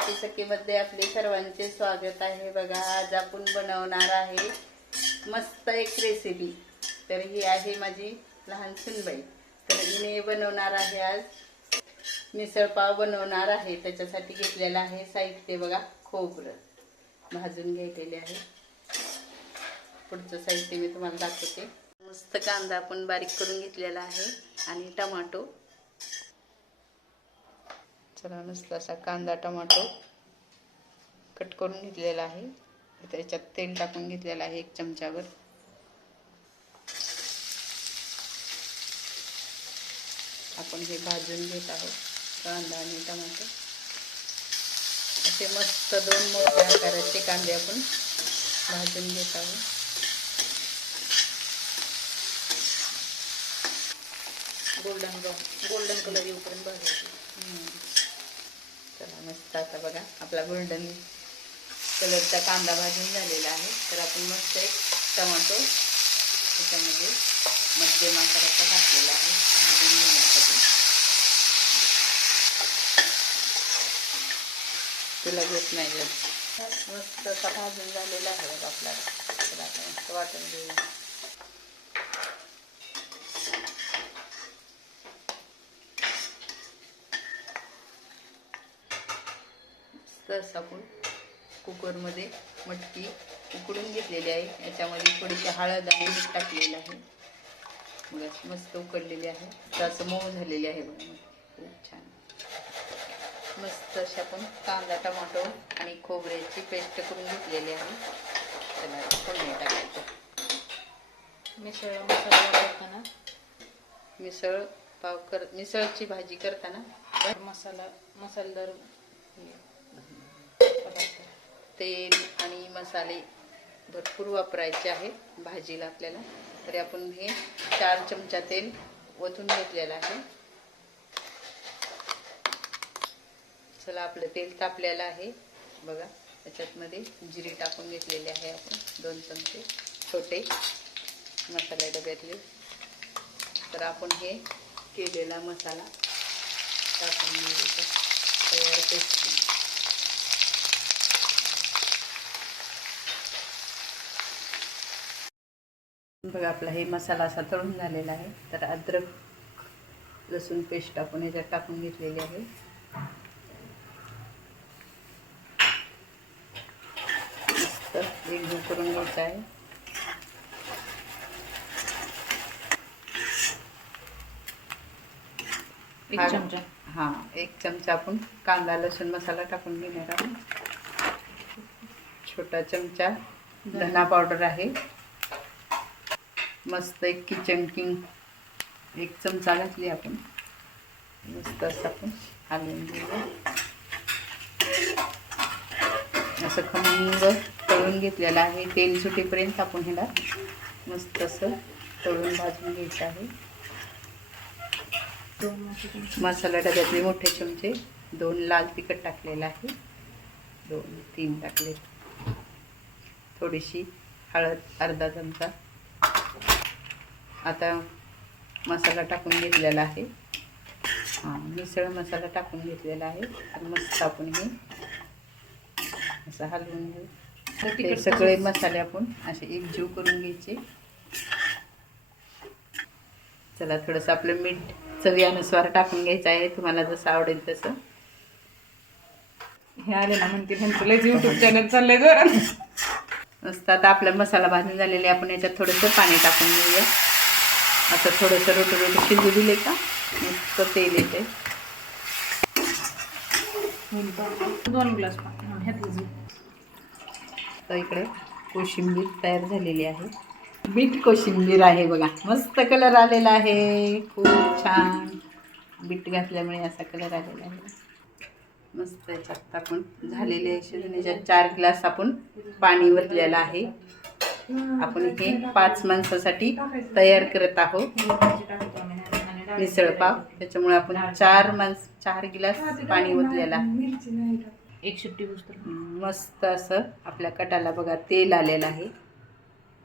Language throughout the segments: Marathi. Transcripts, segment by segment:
मराठी सखीमध्ये आपले सर्वांचे स्वागत आहे. बघा आज आपण बनवणार आहे मस्त एक रेसिपी तर ही आहे माझी लहान सुनबाई. तर मी बनवणार आहे आज मिसळपाव बनवणार आहे. त्याच्यासाठी घेतलेलं आहे साहित्य बघा खोबरं. भाजून घेतलेले आहे. पुढचं साहित्य मी तुम्हाला दाखवते. मस्त कांदा आपण बारीक करून घेतलेला आहे आणि टमाटो. चला मस्त असा कांदा टमाटो कट करून घेतलेला आहे. त्याच्यात तेल टाकून घेतलेलं आहे एक चमच्यावर आपण हे भाजून घेत आहोत कांदा आणि टमाटो. असे मस्त दोन मोठ्या आकाराचे कांदे आपण भाजून घेत आहोत. गोल्डन गोल्डन कलर येऊपर्यंत भाजायचे. चला मस्त आता बघा आपला गोल्डन कलरचा कांदा भाजून झालेला आहे. तर आपण मस्त एक टमाटो त्याच्यामध्ये मध्यम आकाराचा टाकलेला आहे. भाजून घेण्यासाठी. तुला घेत नाही जात मस्त असा भाजून झालेला आहे बघा आपल्याला. तर आता मस्त वाटून घेऊया. असं आपण कुकरमध्ये मटकी उकडून घेतलेली आहे. याच्यामध्ये थोडीशी हळद आणि मीठ टाकलेलं आहे. मग असं मस्त उकडलेली आहे. असं मऊ झालेली आहे बघा. खूप छान. मस्त अशी आपण कांदा टमाटो आणि खोबऱ्याची पेस्ट करून घेतलेली आहे. त्याला फोडणी टाकायचं. मिसळ मसाला करताना मिसळ पाव कर मिसळची भाजी करताना? मसाला मसालेदार तेल आणि मसाले भरपूर वापरायचे आहेत भाजीला आपल्याला. तरी आपण हे चार चमचा तेल ओतून घेतलेलं आहे. चला आपलं तेल तापलेलं आहे. बघा त्याच्यातमध्ये जिरे टाकून घेतलेले आहे आपण. दोन चमचे छोटे मसाले डब्यातले. तर आपण हे केलेला मसाला टाकून तयार पेस्ट. बघा आपला हे मसाला असा तळून झालेला आहे. तर अद्रक लसूण पेस्ट आपण याच्यात टाकून घेतलेली आहे. मस्त एकजीव करून घ्यायचा आहे. एक. चमचा. हां एक चमचा आपण कांदा लसूण मसाला टाकून घेणार आहोत. छोटा चमचा धना पावडर आहे. मस्त एक किचन किंग एक चमचा घातली आपण. मस्त असं आपण हलवून घेऊया. असं खमंग तळून घेतलेलं आहे. तेल सुटेपर्यंत आपण ह्याला मस्त असं तळून भाजून घ्यायचं आहे. दोन मसाला डब्यातले मोठे चमचे दोन लाल तिखट टाकलेलं आहे. दोन तीन टाकले थोडीशी हळद अर्धा चमचा. आता मसाला टाकून घेतलेला आहे. हां मिसळ मसाला टाकून घेतलेला आहे. तर मस्त आपण हे असं हलवून घेऊ. ते सगळे मसाले आपण असे एकजीव करून घ्यायचे. चला थोडंसं आपलं मीठ चवीनुसार टाकून घ्यायचं आहे. तुम्हाला जसं आवडेल तसं. हे आले ना म्हणते लयच युट्यूब चॅनल चाललंय जोरात. मस्त आता आपला मसाला भाजून झालेला आहे. आपण याच्यात थोडंसं पाणी टाकून घेऊया. असं थोडंसं रोटं रोटं शिजू दिले का? मस्त तेल येते. दोन ग्लास तर इकडे कोशिंबीर तयार झालेली आहे. बीट कोशिंबीर आहे बघा. मस्त कलर आलेला आहे. खूप छान. बीट घातल्यामुळे असा कलर आलेला आहे. मस्त याच्यात आपण झालेले याच्यात चार ग्लास आपण पाणी वतलेलं आहे. आपण हे पाच माणसासाठी तयार करत आहोत. मिसळ पाव. त्याच्यामुळे आपण चार माणस चार गिलास पाणी ओतलेलं. एक पुस्तक. मस्त असं आपल्या कटाला बघा तेल आलेलं आहे.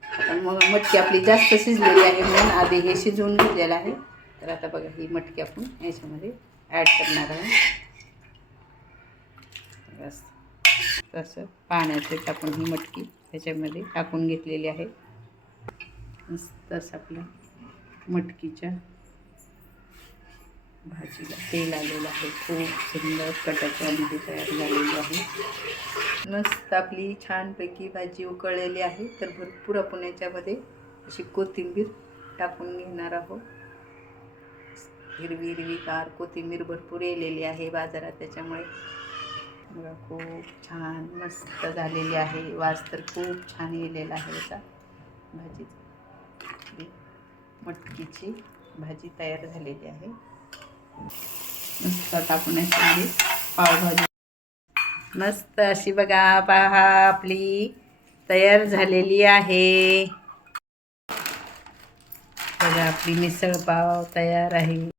आता मग मटकी आपली जास्त शिजलेली आहे म्हणून आधी हे शिजवून घेतलेलं आहे. तर आता बघा ही मटकी आपण याच्यामध्ये ॲड करणार आहे असतं तसं पाण्याचे टाकून ही मटकी. त्याच्यामध्ये टाकून घेतलेली आहे. मस्त आपल्या मटकीच्या भाजीला तेल आलेलं आहे. खूप सुंदर कटाच्या आमटी तयार झालेली आहे. मस्त आपली छानपैकी भाजी उकळलेली आहे. तर भरपूर आपण याच्यामध्ये अशी कोथिंबीर टाकून घेणार आहोत. हिरवी हिरवी कार कोथिंबीर भरपूर येलेली आहे बाजारात. त्याच्यामुळे बघा खूप छान मस्त झालेली आहे. वास तर खूप छान येलेला आहे याचा भाजी मटकीची भाजी तयार झालेली आहे. मस्त टाकून म्हणजे पावभाजी. मस्त अशी बघा पहा आपली तयार झालेली आहे. बघा आपली मिसळ पाव तयार आहे.